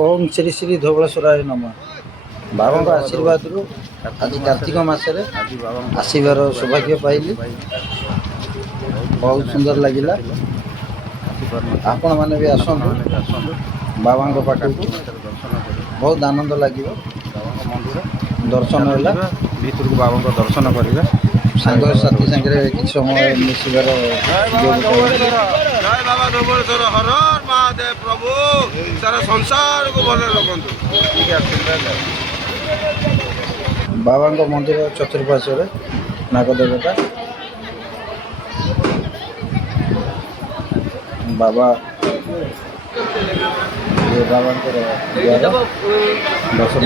ओम श्री श्री धवलेश्वराय नमः। बाबा का आशीर्वाद रु आज कार्तिक मासरे आसबार सौभाग्य पाइली। बहुत सुंदर लगिला। आपण मैंने भी आसतु बाबा पाखक बहुत आनंद लगे। दर्शन है भीतर को बाबा को दर्शन करेंगे। सांग साथी सागर किसी समय मिसबार जय बाबा धवलेश्वर हर हर महादेव प्रभु सारा संसार को भले रखु। बाबा मंदिर चतुर्पार्श्व नागदेवता बाबा ये बाबा दर्शन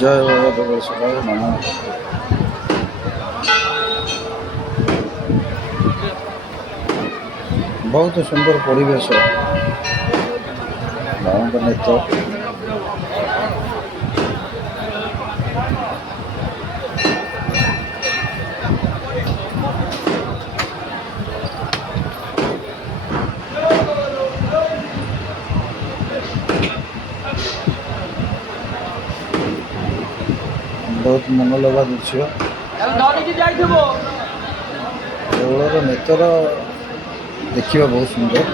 जय बाबा धवलेश्वराय नमः। बहुत सुंदर परिवेश बाबा नेत्र बहुत मनोलोभा दृश्य। देवलर नेत्र देखा बहुत सुंदर।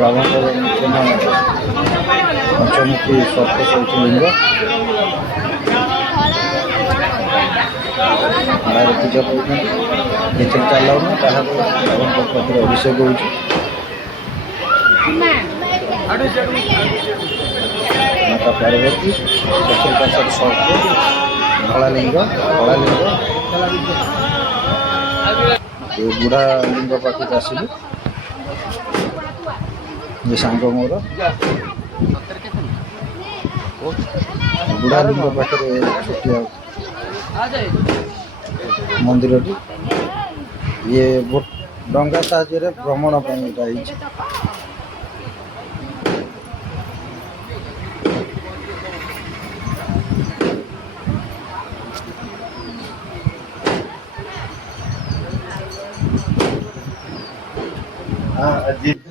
बाबा नूतन पंचमुखी सर्प सहित लिंग पूजा कर भीतर चलाऊना बाबा पाखे अभिषेक हो माता पार्वती चतुर्पार्श्वर सर्प धला लिंग ये बुढ़ा लिंग पाखक आसिलु। ये सांग मोर बुढ़ा लिंग पाखे छोटिया मंदिर ये डंगा साहाଯ୍य भ्रमण पर हाँ अजीत